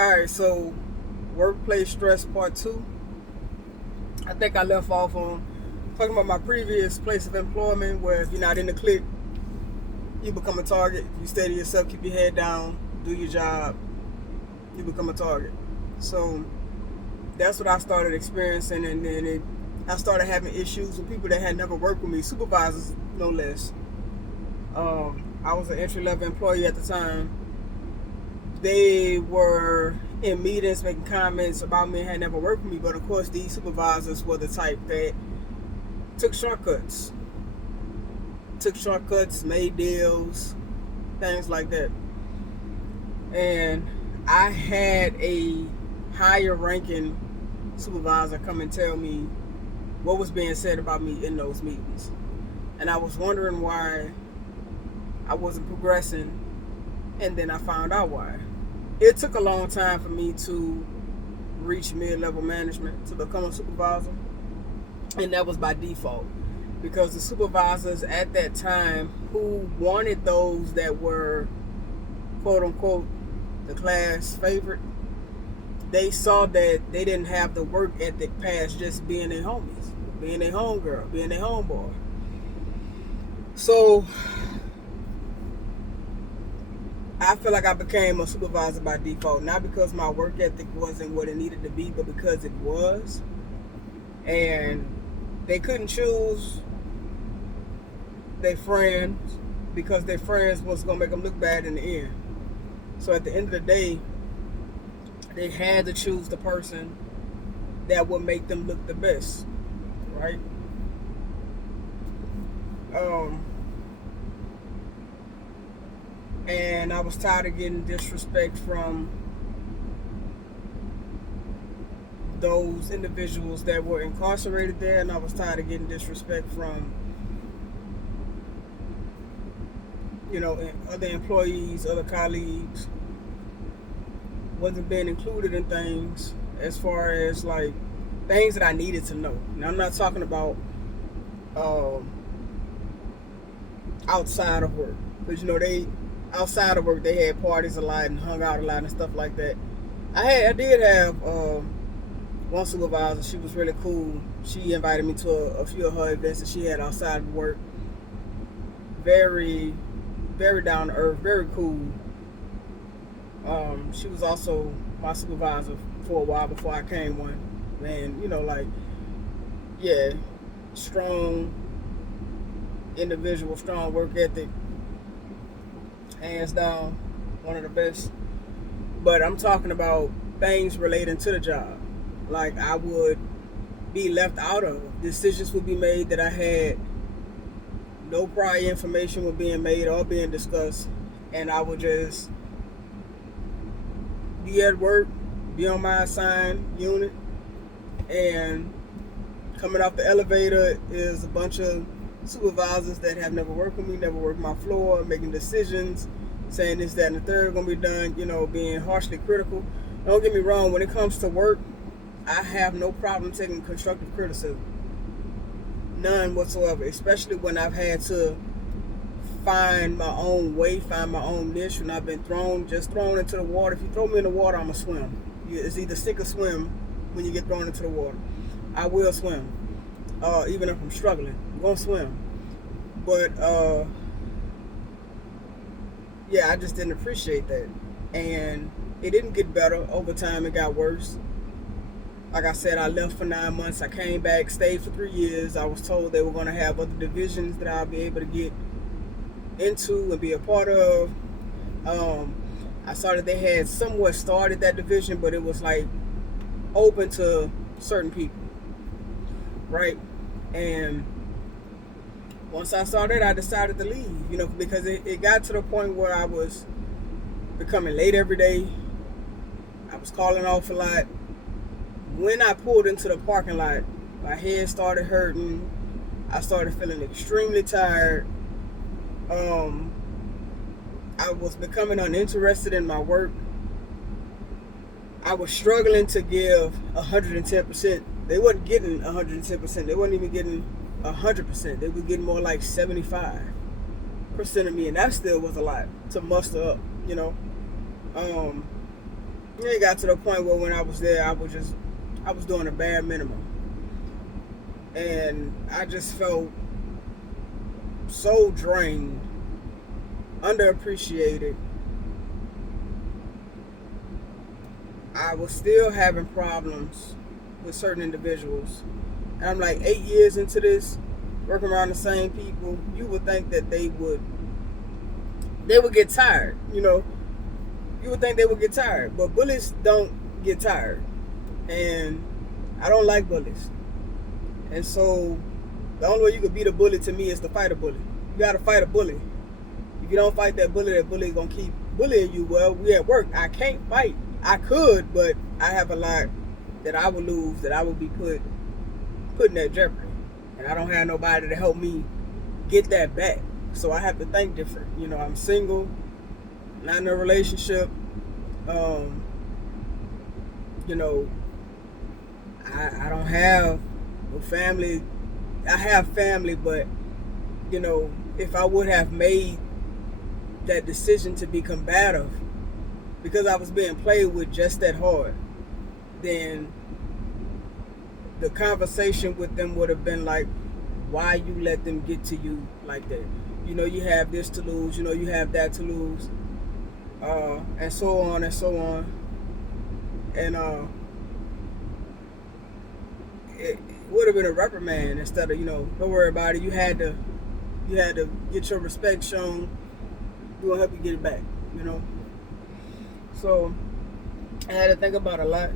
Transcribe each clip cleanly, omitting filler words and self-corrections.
Alright, so workplace stress part two. I think I left off on talking about my previous place of employment where if you're not in the clique, you become a target. If you stay to yourself, keep your head down, do your job, you become a target. So that's what I started experiencing, and then I started having issues with people that had never worked with me, supervisors no less. I was an entry level employee at the time. They were in meetings making comments about me and had never worked with me, but of course these supervisors were the type that took shortcuts, made deals, things like that. And I had a higher ranking supervisor come and tell me what was being said about me in those meetings. And I was wondering why I wasn't progressing, and then I found out why. It took a long time for me to reach mid-level management to become a supervisor, and that was by default because the supervisors at that time who wanted those that were quote unquote the class favorite, they saw that they didn't have the work ethic past just being their homies, being their homegirl, being their homeboy. So I feel like I became a supervisor by default, not because my work ethic wasn't what it needed to be, but because it was. And they couldn't choose their friends because their friends was going to make them look bad in the end. So at the end of the day, they had to choose the person that would make them look the best, right? And I was tired of getting disrespect from those individuals that were incarcerated there, and I was tired of getting disrespect from other employees, other colleagues. Wasn't being included in things as far as like things that I needed to know. Now I'm not talking about outside of work, because they outside of work they had parties a lot and hung out a lot and stuff like that. I did have one supervisor. She was really cool. She invited me to a few of her events that she had outside of work. Very, very down to earth, very cool. She was also my supervisor for a while before I came one. And yeah, strong individual, strong work ethic, hands down, one of the best. But I'm talking about things relating to the job. Like I would be left out of. Decisions would be made that I had no prior information was being made or being discussed, and I would just be at work, be on my assigned unit, and coming off the elevator is a bunch of supervisors that have never worked with me, never worked my floor, making decisions, saying this, that, and the third gonna be done, being harshly critical. Don't get me wrong, when it comes to work, I have no problem taking constructive criticism. None whatsoever, especially when I've had to find my own way, find my own niche, when I've been thrown into the water. If you throw me in the water, I'm gonna swim. It's either sink or swim when you get thrown into the water. I will swim. Even if I'm struggling, I'm gonna swim. But yeah, I just didn't appreciate that. And it didn't get better. Over time it got worse. Like I said, I left for 9 months. I came back, stayed for 3 years. I was told they were going to have other divisions that I'll be able to get into and be a part of. They had somewhat started that division, but it was like open to certain people, right? And once I saw that, I decided to leave, because it got to the point where I was becoming late every day. I was calling off a lot. When I pulled into the parking lot, my head started hurting. I started feeling extremely tired. I was becoming uninterested in my work. I was struggling to give 110%. They wasn't getting 110%. They wasn't even getting 100%. They were getting more like 75% of me, and that still was a lot to muster up. it got to the point where when I was there, I was doing a bare minimum, and I just felt so drained, underappreciated. I was still having problems with certain individuals, and I'm like 8 years into this, working around the same people. You would think that they would get tired, You would think they would get tired, but bullies don't get tired, and I don't like bullies. And so the only way you could beat a bully to me is to fight a bully. You gotta fight a bully. If you don't fight that bully is gonna keep bullying you. Well, we at work. I can't fight. I could, but I have a lot that I would lose, that I would be putting at jeopardy, and I don't have nobody to help me get that back. So I have to think different. I'm single, not in a relationship. Um, I don't have no family. I have family, but if I would have made that decision to be combative because I was being played with just that hard, then the conversation with them would have been like, why you let them get to you like that? You have this to lose, you have that to lose, and so on and so on. And it would have been a reprimand instead of, don't worry about it. You had to get your respect shown. We're gonna help you get it back, So I had to think about a lot.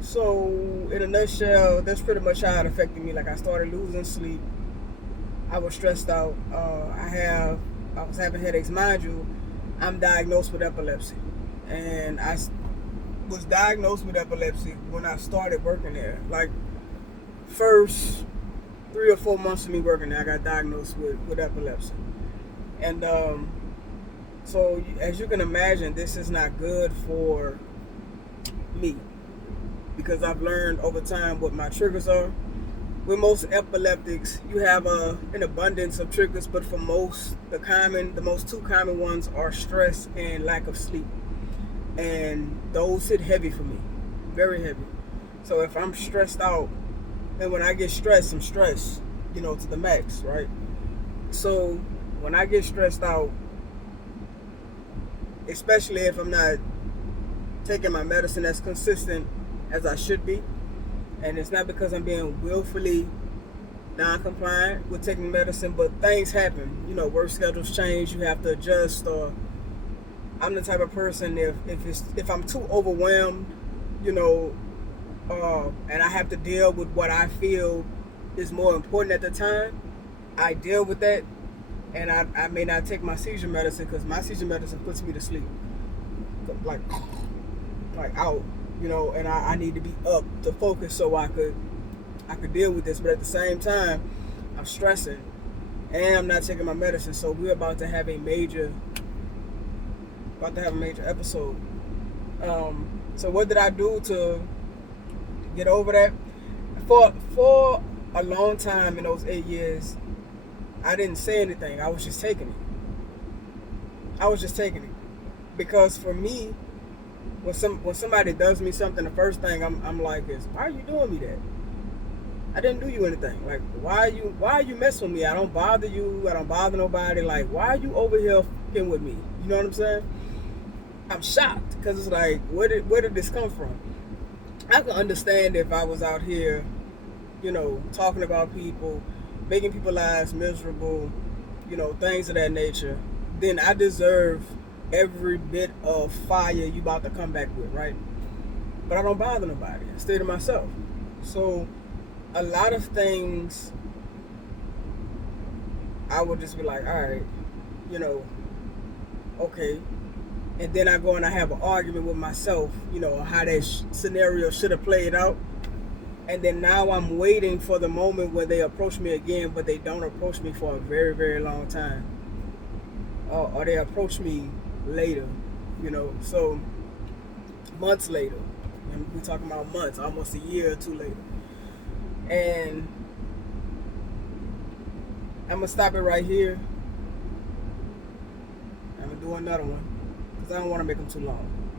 So in a nutshell, that's pretty much how it affected me. Like, I started losing sleep. I was stressed out. I was having headaches. Mind you, I'm diagnosed with epilepsy, and I was diagnosed with epilepsy when I started working there. Like, first 3 or 4 months of me working there, I got diagnosed with epilepsy. And so as you can imagine, this is not good for me, because I've learned over time what my triggers are. With most epileptics, you have an abundance of triggers, but for most, the most two common ones are stress and lack of sleep. And those hit heavy for me, very heavy. So if I'm stressed out, and when I get stressed, I'm stressed, to the max, right? So when I get stressed out, especially if I'm not taking my medicine as consistent as I should be, and it's not because I'm being willfully non-compliant with taking medicine, but things happen. Work schedules change, you have to adjust, or I'm the type of person, if I'm too overwhelmed, and I have to deal with what I feel is more important at the time, I deal with that, and I may not take my seizure medicine, because my seizure medicine puts me to sleep, like out, and I need to be up to focus so I could deal with this. But at the same time, I'm stressing, and I'm not taking my medicine, so we're about to have a major episode. So what did I do to get over that? For a long time in those 8 years, I didn't say anything. I was just taking it. Because for me, when somebody does me something, the first thing I'm like is, why are you doing me that? I didn't do you anything. Like, why are you messing with me? I don't bother you. I don't bother nobody. Like, why are you over here fucking with me? You know what I'm saying? I'm shocked, because it's like, where did this come from? I can understand if I was out here, talking about people, making people's lives miserable, things of that nature, then I deserve every bit of fire you about to come back with, right? But I don't bother nobody. I stay to myself. So a lot of things I would just be like, all right, okay. And then I go and I have an argument with myself, how that scenario should have played out. And then now I'm waiting for the moment where they approach me again, but they don't approach me for a very, very long time. Or they approach me later, so months later. And we're talking about months, almost a year or two later. And I'm going to stop it right here. I'm do another one because I don't want to make them too long.